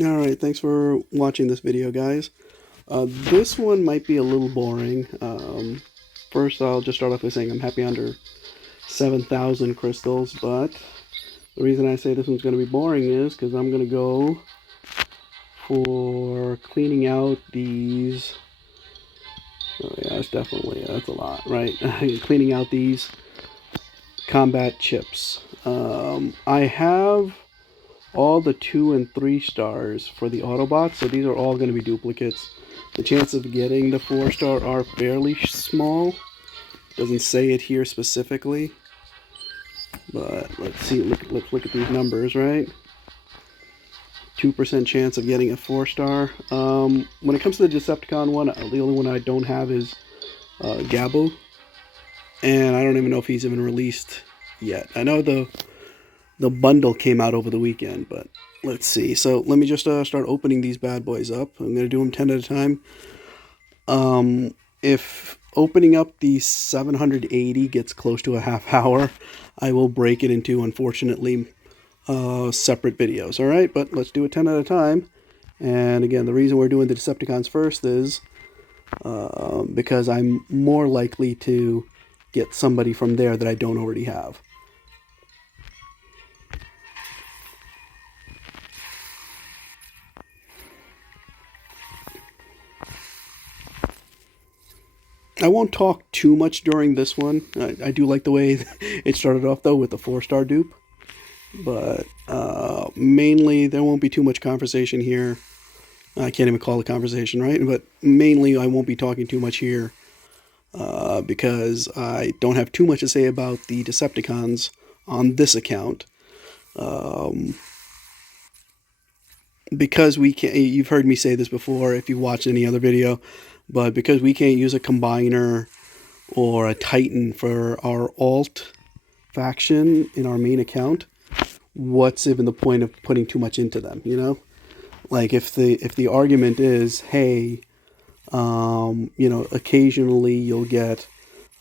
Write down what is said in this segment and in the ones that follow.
Alright, thanks for watching this video, guys. This one might be a little boring. First, I'll just start off by saying I'm happy under 7,000 crystals, but the reason I say this one's going to be boring is because I'm going to go for cleaning out these. Oh yeah, that's a lot, right? Cleaning out these combat chips. I have all the 2 and 3 stars for the Autobots, so these are all going to be duplicates. The chances of getting the 4-star are fairly small. Doesn't say it here specifically, but let's see. Let's look at these numbers, right? 2% chance of getting a 4-star. When it comes to the Decepticon one, the only one I don't have is Gabo, and I don't even know if he's even released yet. I know the bundle came out over the weekend, but let's see. So let me just start opening these bad boys up. I'm going to do them 10 at a time. If opening up the 780 gets close to a half hour, I will break it into, unfortunately, separate videos. All right, but let's do it 10 at a time. And again, the reason we're doing the Decepticons first is because I'm more likely to get somebody from there that I don't already have. I won't talk too much during this one. I do like the way it started off, though, with the 4-star dupe. But mainly, there won't be too much conversation here. I can't even call it conversation, right? But mainly, I won't be talking too much here because I don't have too much to say about the Decepticons on this account. Because we can't, you've heard me say this before if you watched any other video, but because we can't use a combiner or a Titan for our alt faction in our main account, what's even the point of putting too much into them, you know? Like if the argument is, hey, occasionally you'll get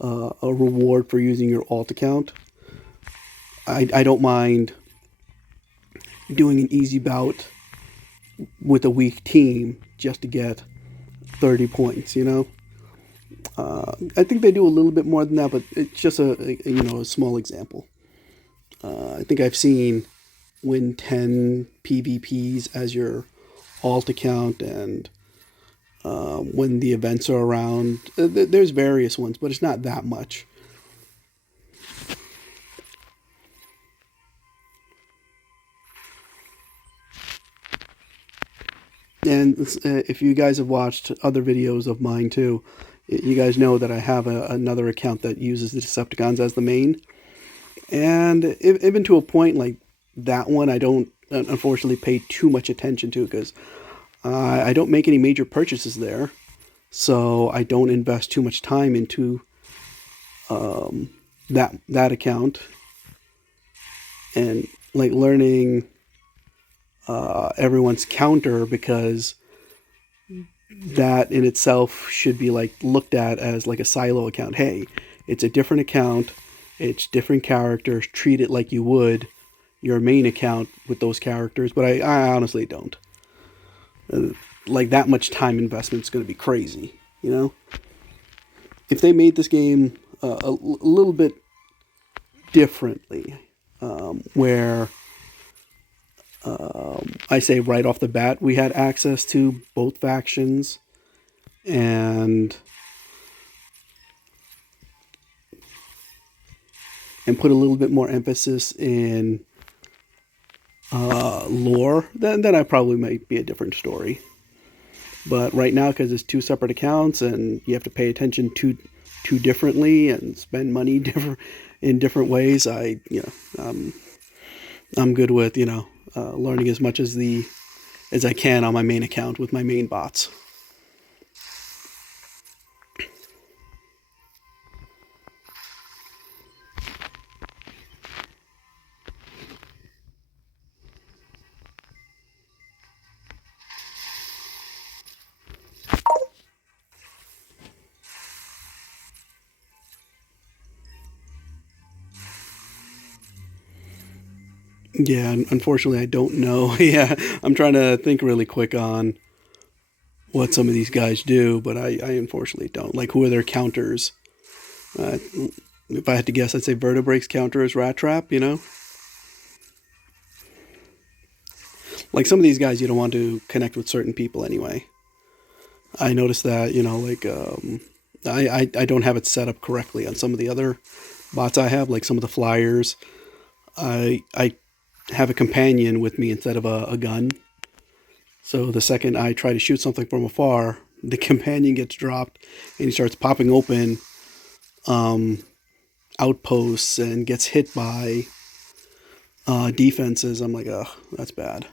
a reward for using your alt account, I don't mind doing an easy bout with a weak team just to get 30 points, you know? I think they do a little bit more than that, but it's just a small example. I think I've seen win 10 PvPs as your alt account, and when the events are around, there's various ones, but it's not that much. And if you guys have watched other videos of mine too, you guys know that I have another account that uses the Decepticons as the main. And even to a point like that one, I don't unfortunately pay too much attention to because I don't make any major purchases there. So I don't invest too much time into that account and like learning everyone's counter, because that in itself should be like looked at as like a silo account. Hey, it's a different account, it's different characters, treat it like you would your main account with those characters. But I honestly don't. Like that much time investment is going to be crazy, you know? If they made this game a little bit differently, where I say right off the bat we had access to both factions and put a little bit more emphasis in lore, then I probably might be a different story. But right now, because it's 2 separate accounts and you have to pay attention to differently and spend money in different ways, I'm good with learning as much as I can on my main account with my main bots. Yeah, unfortunately, I don't know. Yeah, I'm trying to think really quick on what some of these guys do, but I unfortunately don't. Like, who are their counters? Uh, if I had to guess, I'd say Vertebrake's counter is Rat Trap, you know? Like, some of these guys, you don't want to connect with certain people anyway. I noticed that, you know, like, I don't have it set up correctly on some of the other bots I have, like some of the flyers. I have a companion with me instead of a gun. So the second I try to shoot something from afar, the companion gets dropped and he starts popping open outposts and gets hit by defenses. I'm like, oh, that's bad.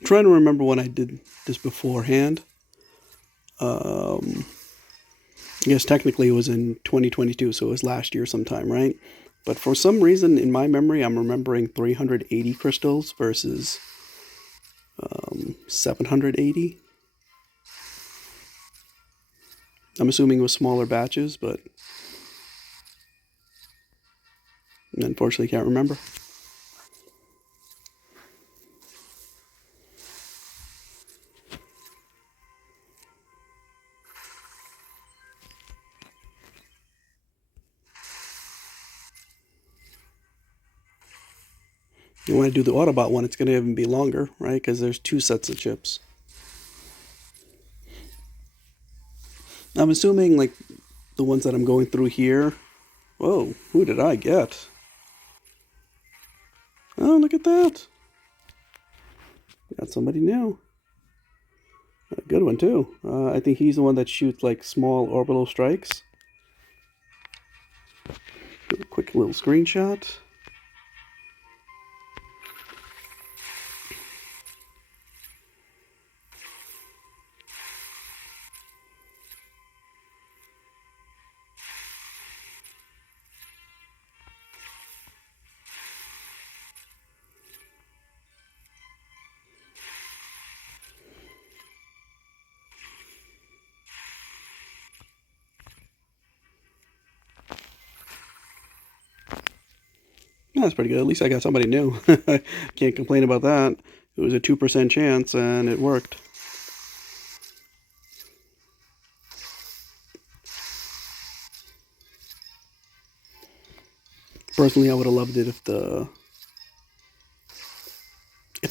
I'm trying to remember when I did this beforehand. I guess technically it was in 2022, so it was last year sometime, right? But for some reason in my memory, I'm remembering 380 crystals versus 780. I'm assuming it was smaller batches, but unfortunately can't remember. And when I do the Autobot one, it's going to even be longer, right? Because there's two sets of chips. I'm assuming, like, the ones that I'm going through here. Whoa, who did I get? Oh, look at that. Got somebody new. A good one, too. I think he's the one that shoots, like, small orbital strikes. Do a quick little screenshot. Yeah, that's pretty good. At least I got somebody new. Can't complain about that. It was a 2% chance, and it worked. Personally, I would have loved it if the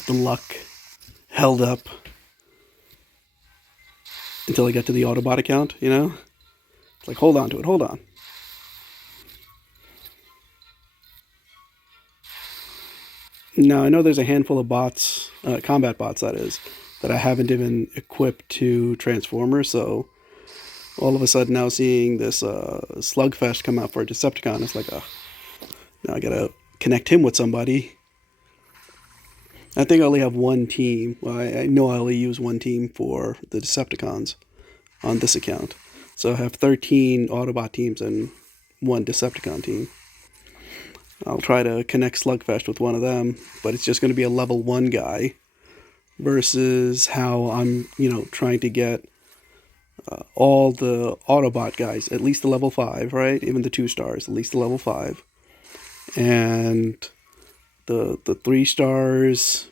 luck held up until I got to the Autobot account, you know? It's like, hold on to it, hold on. Now, I know there's a handful of bots, combat bots that is, that I haven't even equipped to Transformers, so all of a sudden now seeing this Slugfest come out for a Decepticon, it's like, oh, now I gotta connect him with somebody. I think I only have one team. Well, I know I only use one team for the Decepticons on this account. So I have 13 Autobot teams and one Decepticon team. I'll try to connect Slugfest with one of them, but it's just going to be a level 1 guy versus how I'm, trying to get all the Autobot guys, at least the level 5, right? Even the 2 stars, at least the level 5. And the 3 stars,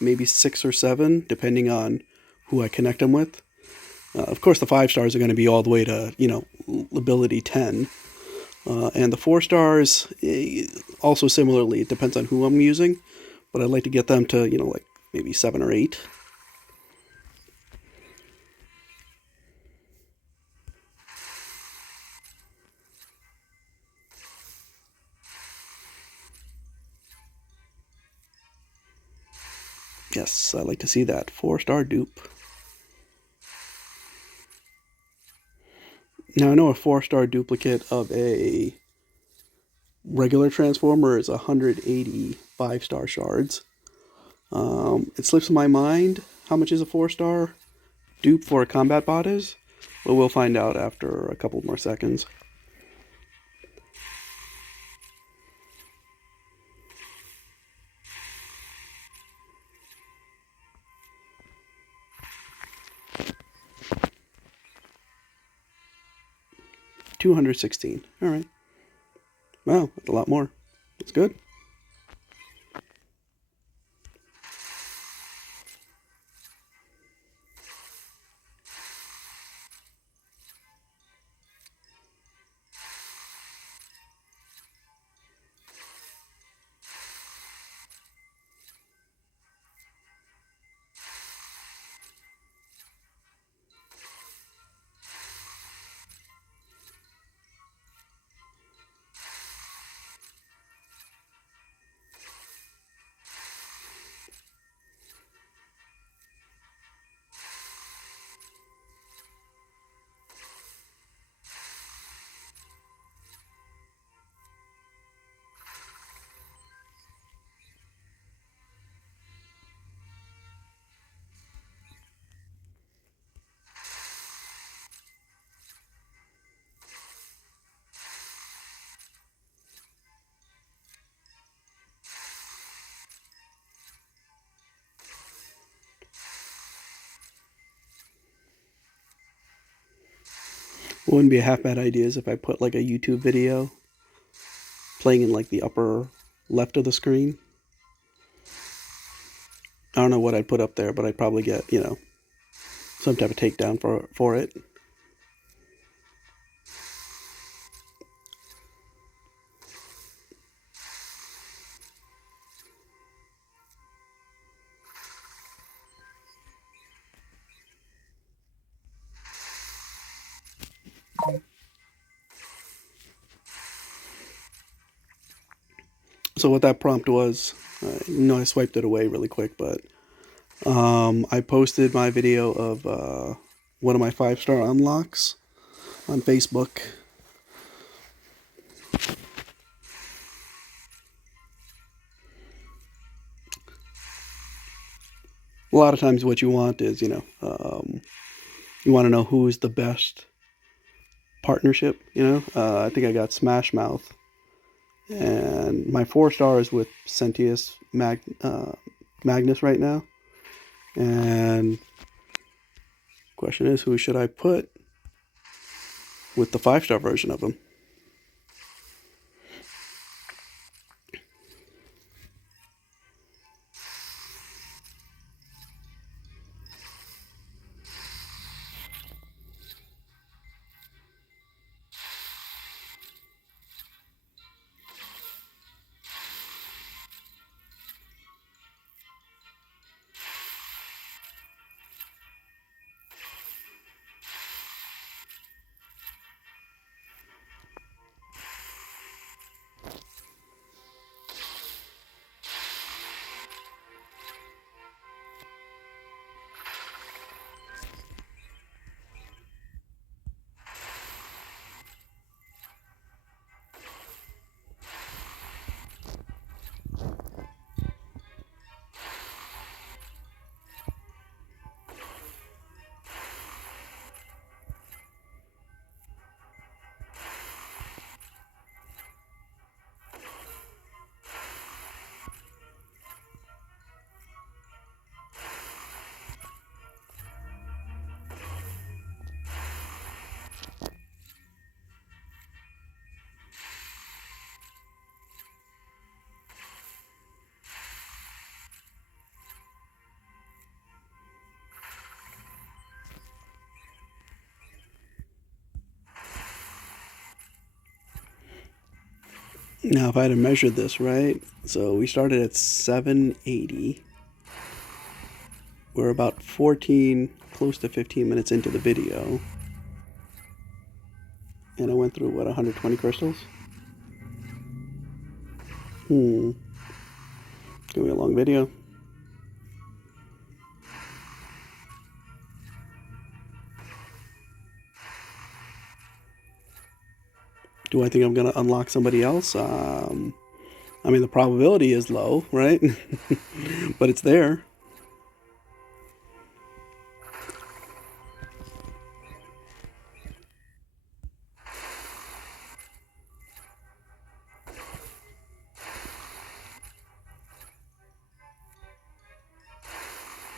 maybe 6 or 7, depending on who I connect them with. Of course, the 5 stars are going to be all the way to, ability 10. And the 4 stars, also similarly, it depends on who I'm using. But I'd like to get them to, like maybe 7 or 8. Yes, I like to see that. 4-star dupe. Now I know a 4-star duplicate of a regular Transformer is 180 5-star shards. It slips my mind how much is a 4-star dupe for a combat bot is, but we'll find out after a couple more seconds. $216. All right. Wow, that's a lot more. That's good. Wouldn't be a half bad idea is if I put like a YouTube video playing in like the upper left of the screen. I don't know what I'd put up there, but I'd probably get, some type of takedown for it. So what that prompt was, I swiped it away really quick, but I posted my video of one of my 5-star unlocks on Facebook. A lot of times what you want is, you want to know who's the best partnership, I think I got Smash Mouth. And my 4-star is with Sentius Magnus right now. And question is, who should I put with the 5-star version of him? Now, if I had to measure this, right? So we started at 780. We're about 14, close to 15 minutes into the video. And I went through, 120 crystals? Gonna be a long video. Do I think I'm going to unlock somebody else? I mean, the probability is low, right? But it's there.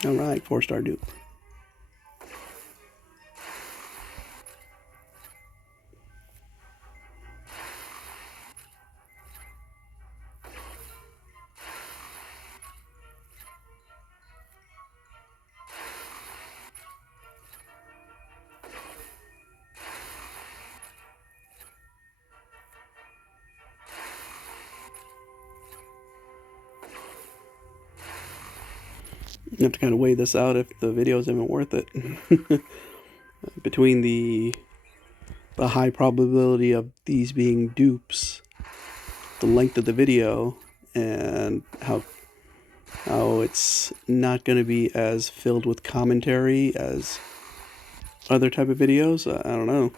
All right, 4-star dupe. You have to kind of weigh this out if the video is even worth it. Between the high probability of these being dupes, the length of the video, and how it's not going to be as filled with commentary as other type of videos. I don't know.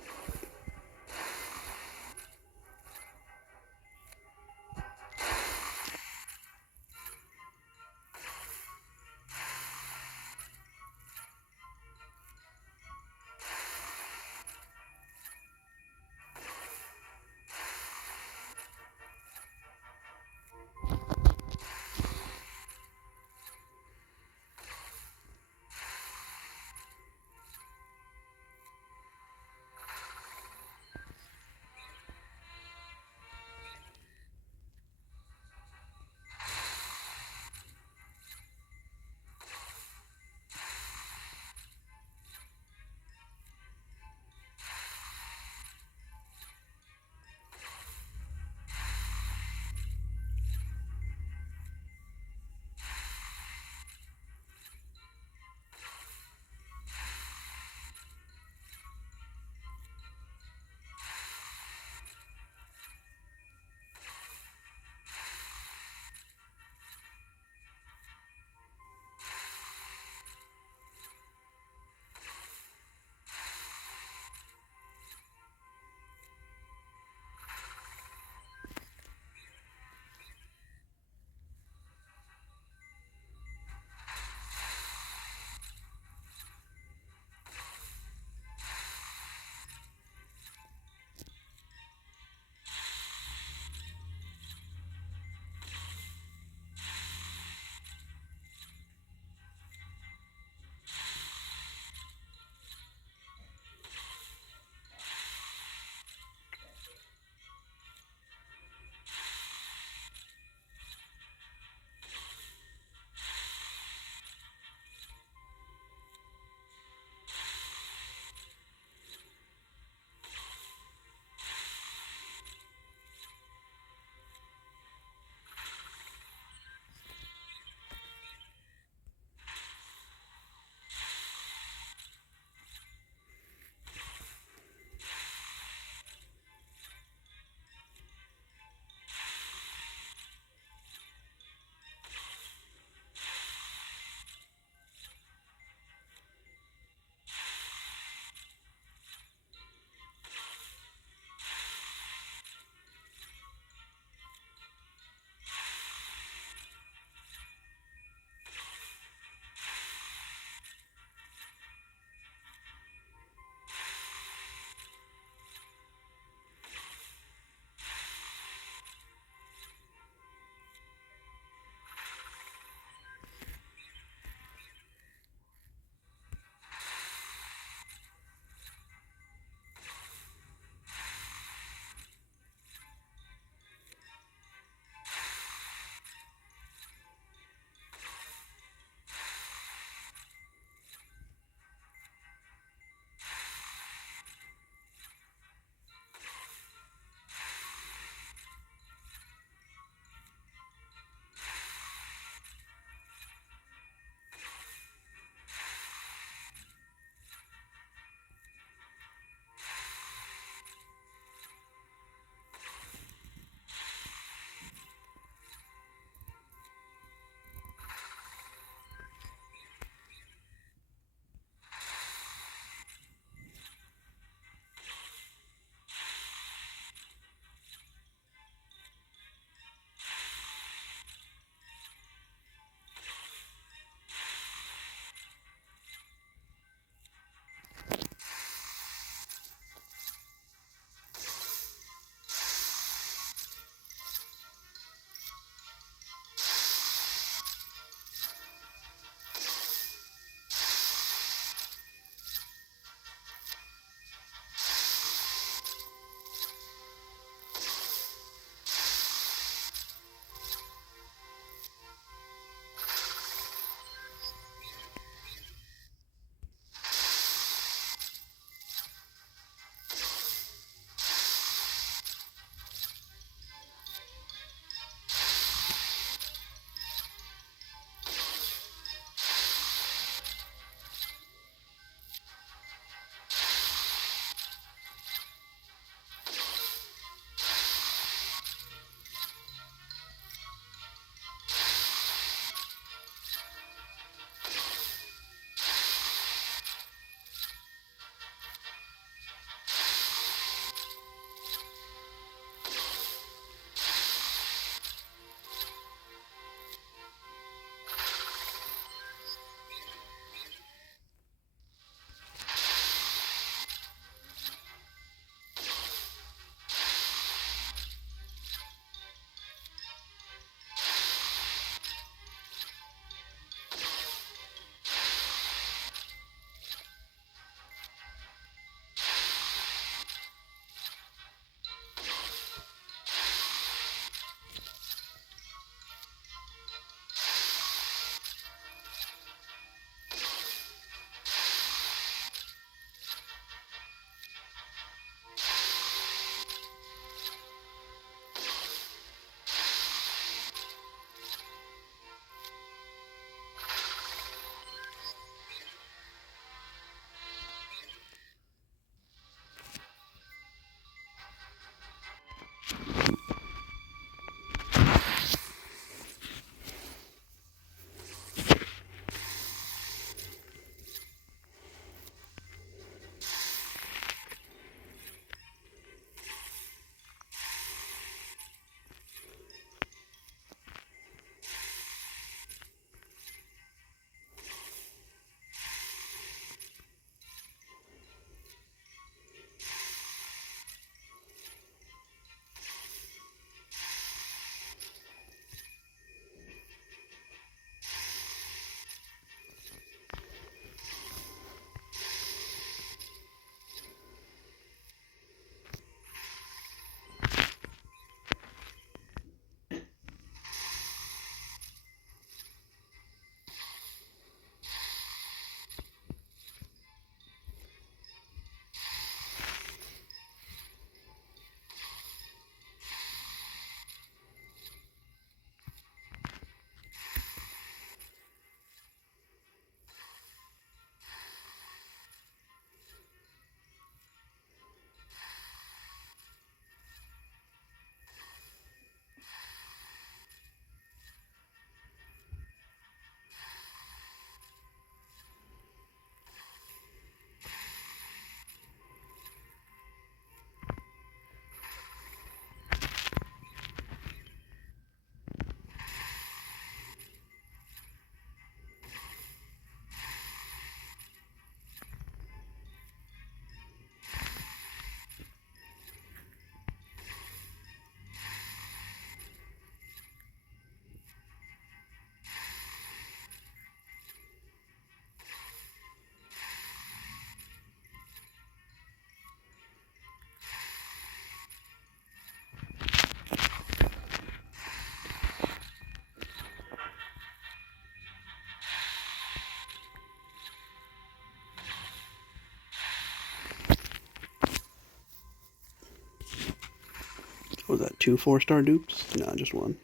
Was that 2 4-star dupes? No, just 1.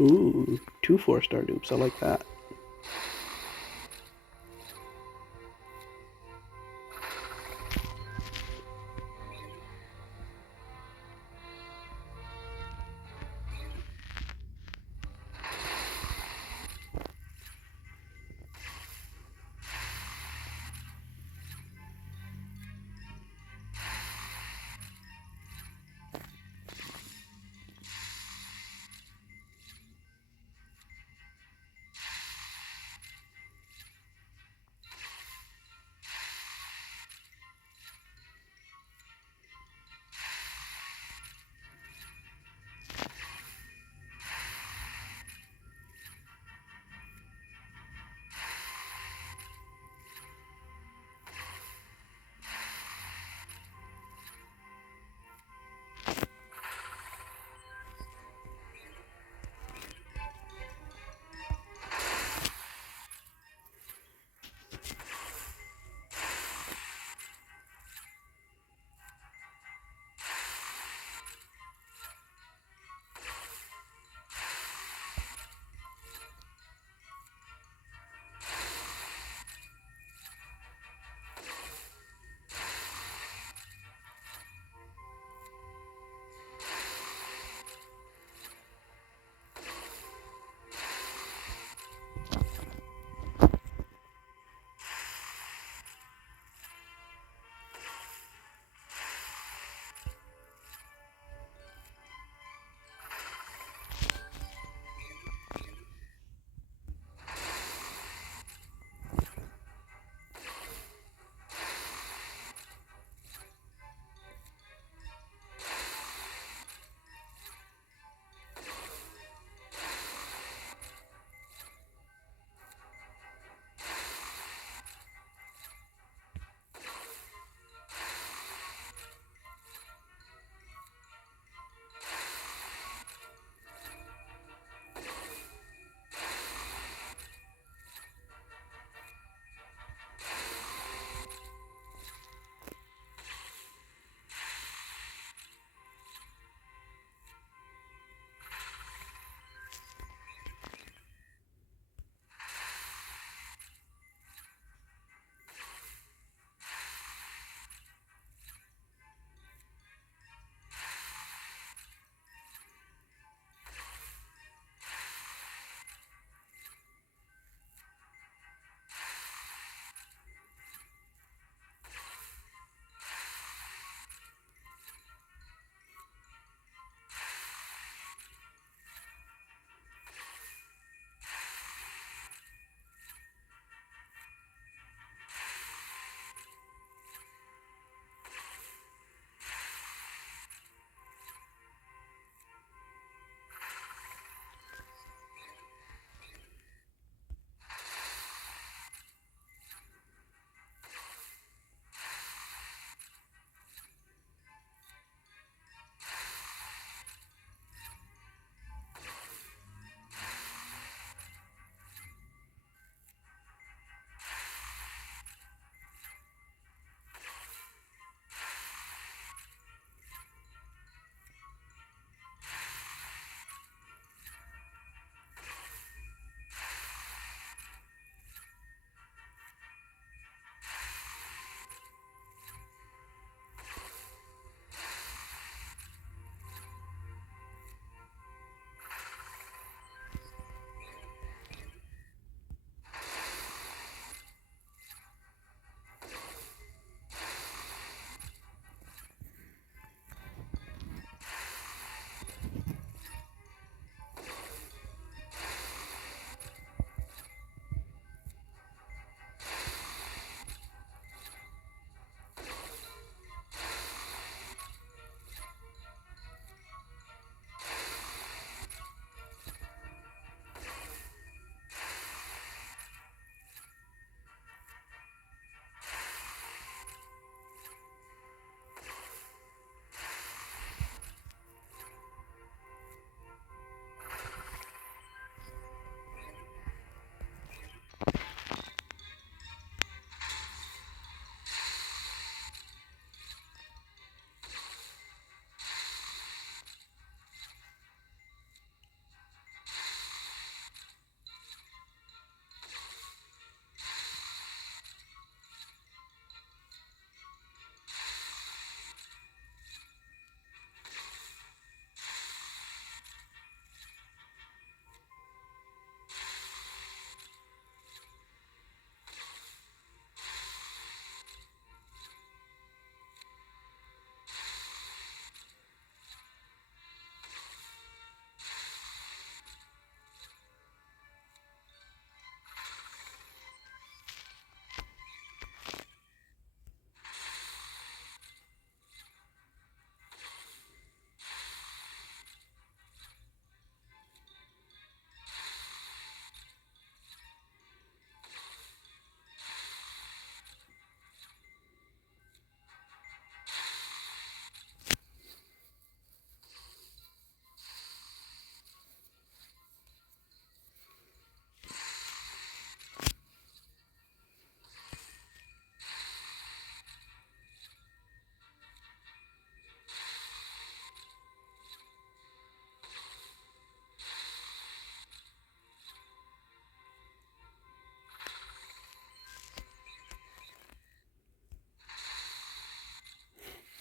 Ooh, 2 4-star dupes. I like that.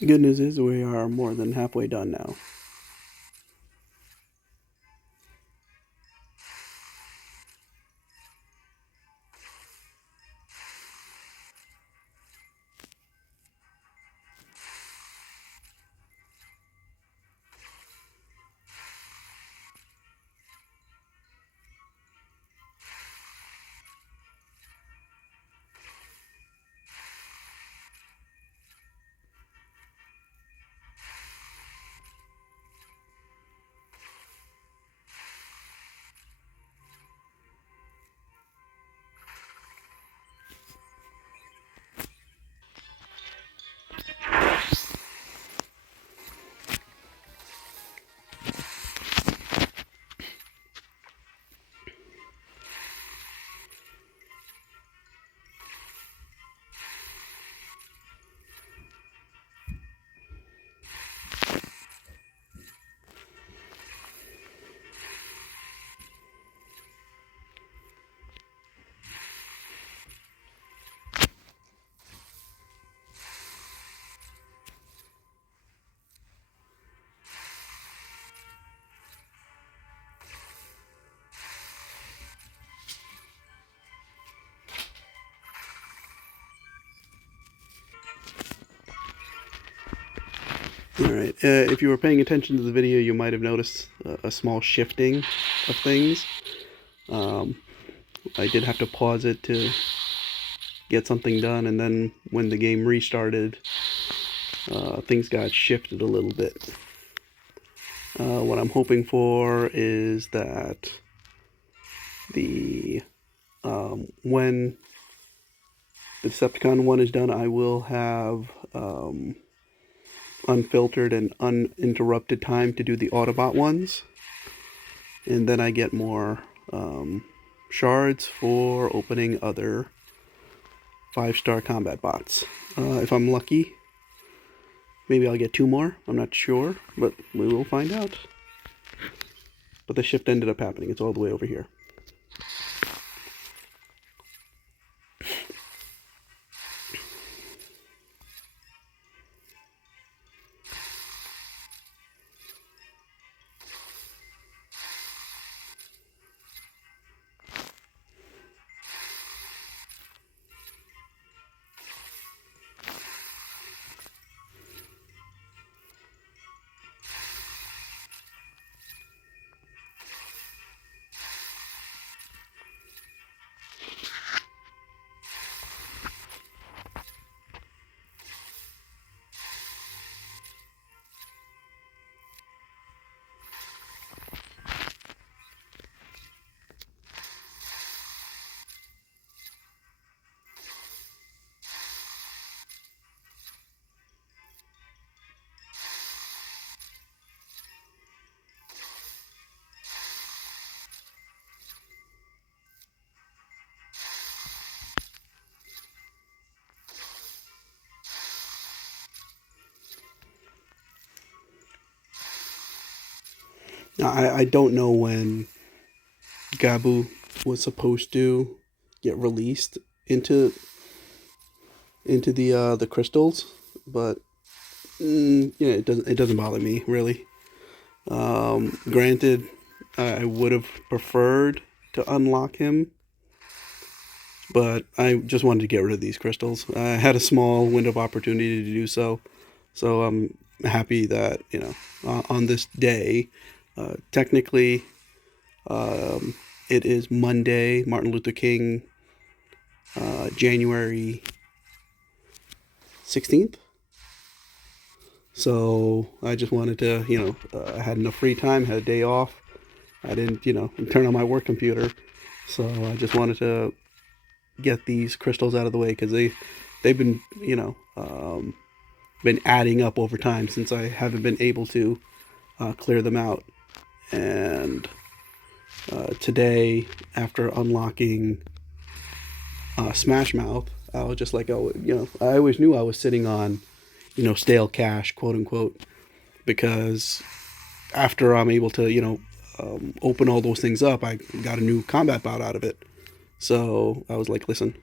Good news is we are more than halfway done now. Alright, if you were paying attention to the video, you might have noticed a small shifting of things. I did have to pause it to get something done, and then when the game restarted, things got shifted a little bit. What I'm hoping for is that when the Decepticon one is done, I will have unfiltered and uninterrupted time to do the Autobot ones, and then I get more shards for opening other 5-star combat bots. If I'm lucky, maybe I'll get 2 more. I'm not sure, but we will find out. But the shift ended up happening. It's all the way over here. Now, I don't know when Gabu was supposed to get released into the crystals, but yeah, it doesn't bother me really. Granted, I would have preferred to unlock him, but I just wanted to get rid of these crystals. I had a small window of opportunity to do so, so I'm happy that, you know, on this day, technically, it is Monday, Martin Luther King, January 16th. So I just wanted to, you know, I had enough free time, had a day off. I didn't, you know, turn on my work computer. So I just wanted to get these crystals out of the way because they've been, you know, been adding up over time since I haven't been able to clear them out. And today, after unlocking Smash Mouth, I was just like, oh, you know, I always knew I was sitting on, you know, stale cash, quote unquote, because after I'm able to, you know, open all those things up, I got a new combat bot out of it. So I was like, listen,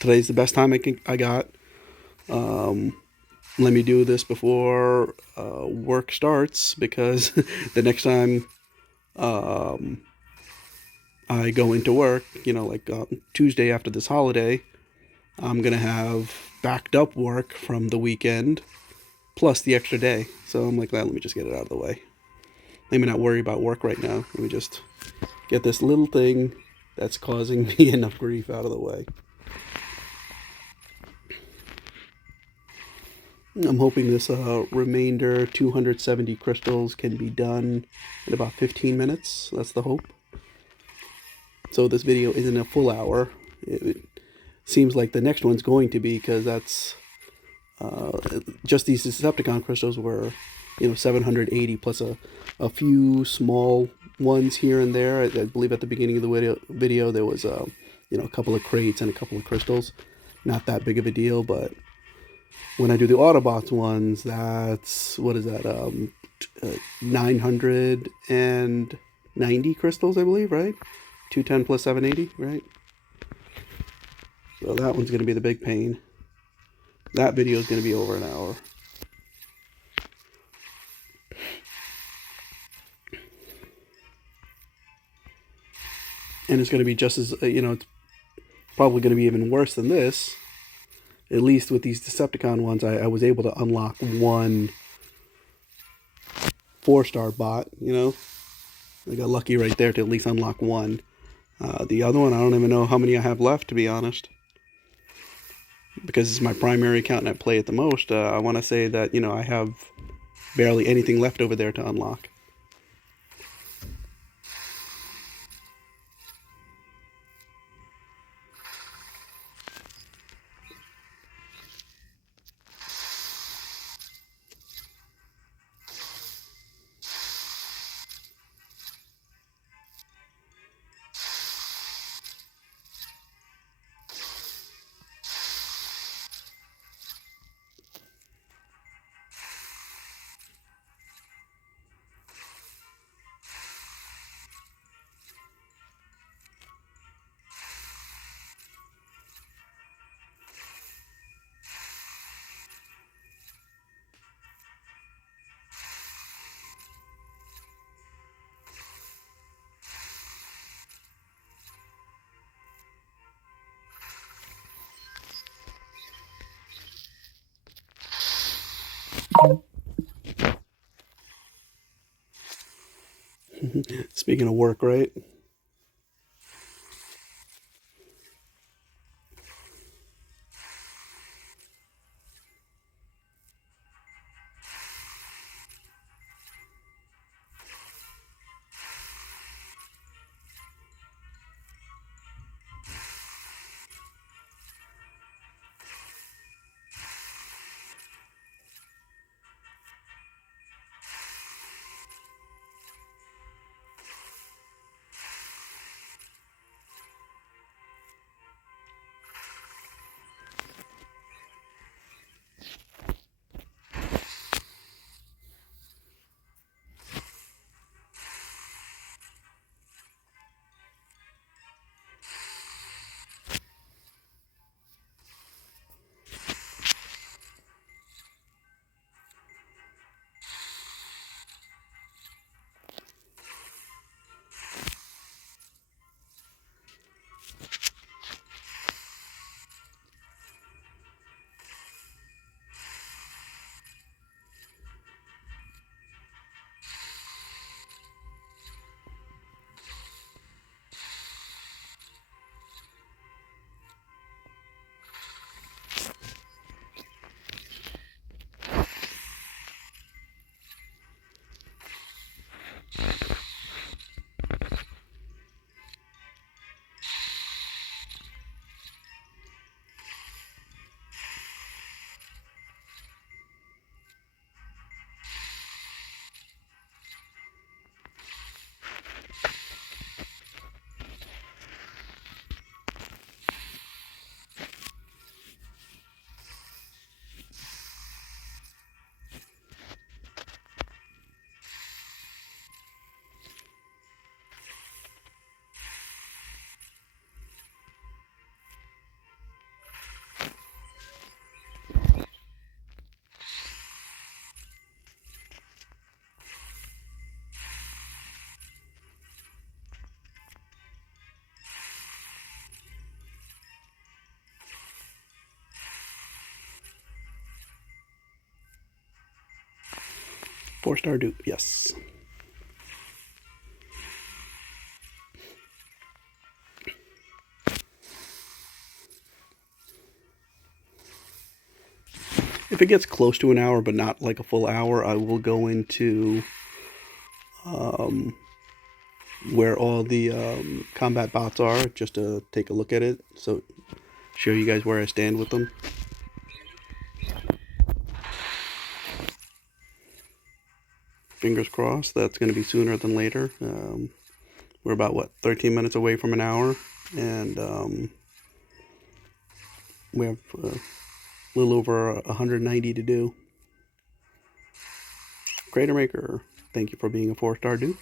today's the best time I got. let me do this before work starts, because the next time I go into work, like Tuesday after this holiday, I'm going to have backed up work from the weekend plus the extra day. So I'm like, let me just get it out of the way. Let me not worry about work right now. Let me just get this little thing that's causing me enough grief out of the way. I'm hoping this remainder 270 crystals can be done in about 15 minutes. That's the hope. So this video isn't a full hour. It seems like the next one's going to be, because that's just these Decepticon crystals were 780 plus a few small ones here and there. I believe at the beginning of the video there was a couple of crates and a couple of crystals. Not that big of a deal, but when I do the Autobots ones, that's, what is that, 990 crystals, I believe, right? 210 plus 780, right? So that one's going to be the big pain. That video is going to be over an hour. And it's going to be just as, it's probably going to be even worse than this. At least with these Decepticon ones, I was able to unlock one 4-star bot, I got lucky right there to at least unlock one. The other one, I don't even know how many I have left, to be honest. Because it's my primary account and I play it the most, I want to say that, I have barely anything left over there to unlock. Speaking of work, right? 4-star dupe, yes. If it gets close to an hour, but not like a full hour, I will go into where all the combat bots are, just to take a look at it, so show you guys where I stand with them. Fingers crossed, that's going to be sooner than later. We're about, what, 13 minutes away from an hour, and we have a little over 190 to do. Crater Maker, thank you for being a 4-star dupe.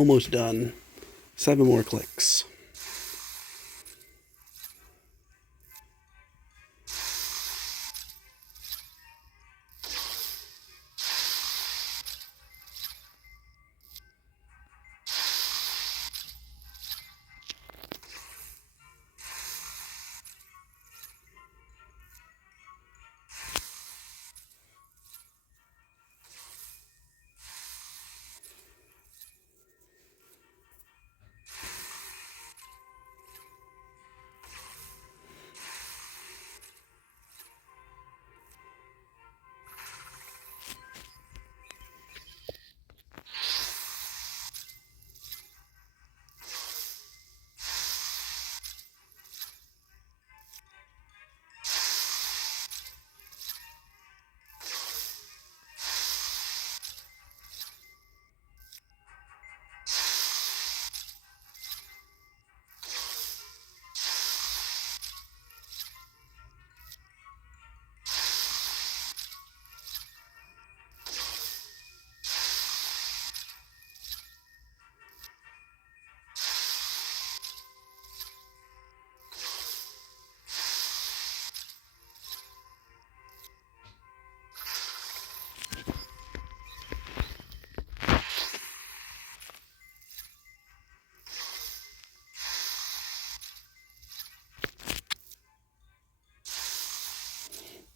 Almost done. 7 more clicks.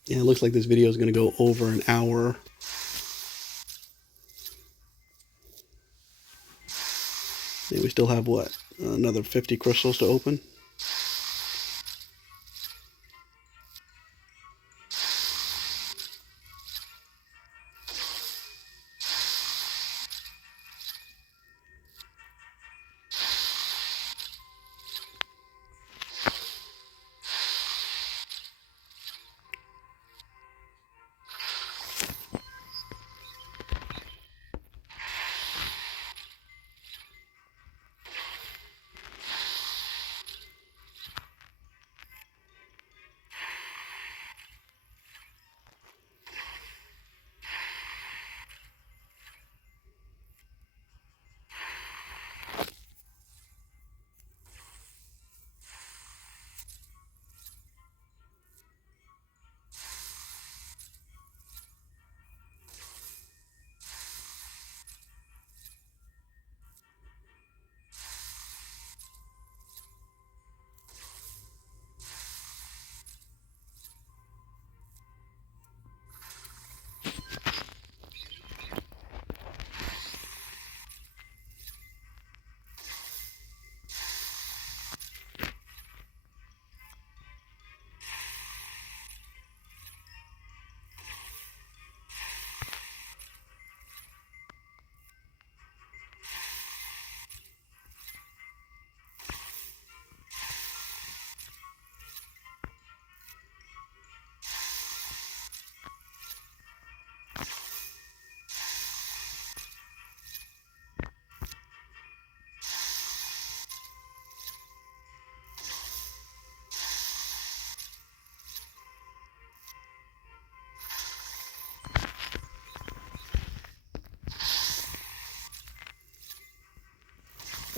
Yeah, it looks like this video is going to go over an hour. And we still have, what, another 50 crystals to open?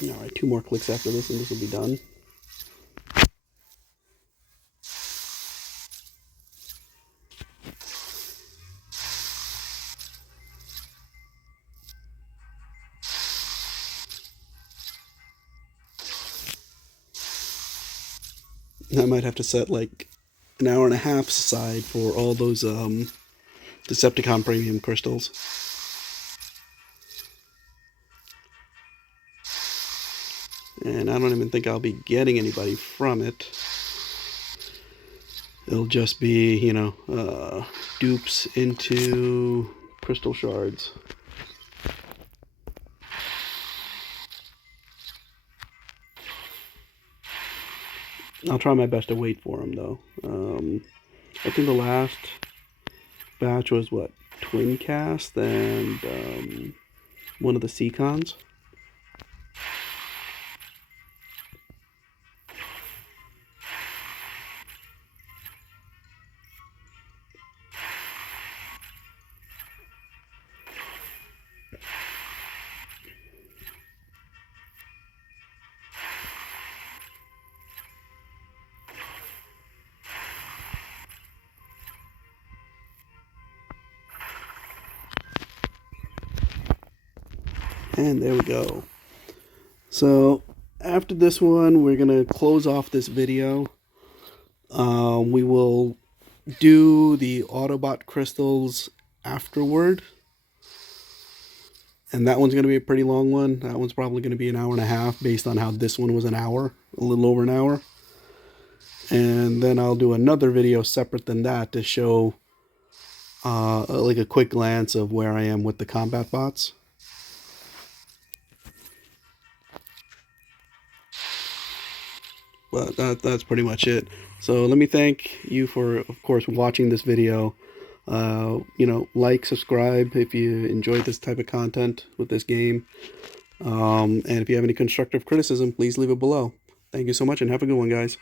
Alright, 2 more clicks after this and this will be done. I might have to set like an hour and a half aside for all those Decepticon premium crystals. And I don't even think I'll be getting anybody from it. It'll just be, you know, dupes into crystal shards. I'll try my best to wait for them, though. I think the last batch was, what, Twin Cast and one of the Seacons. And there we go. So after this one, we're going to close off this video. We will do the Autobot crystals afterward. And that one's going to be a pretty long one. That one's probably going to be an hour and a half based on how this one was an hour, a little over an hour. And then I'll do another video separate than that to show like a quick glance of where I am with the combat bots. But that's pretty much it. So let me thank you for, of course, watching this video. Like, subscribe if you enjoyed this type of content with this game. And if you have any constructive criticism, please leave it below. Thank you so much and have a good one, guys.